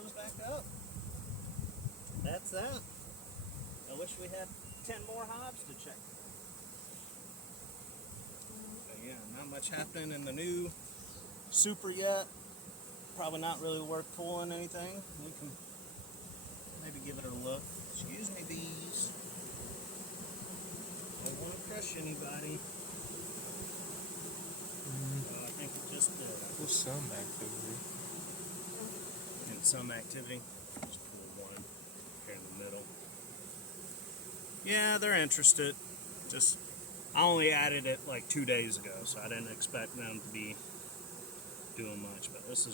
closed back up. That's that. I wish we had 10 more hives to check. But yeah, not much happening in the new super yet. Probably not really worth pulling anything. We can maybe give it a look. Excuse me, bees. Don't want to crush anybody. I think it just did. There's some activity. And some activity. Just pull one here in the middle. Yeah, they're interested. Just, I only added it like 2 days ago, so I didn't expect them to be doing much. But this is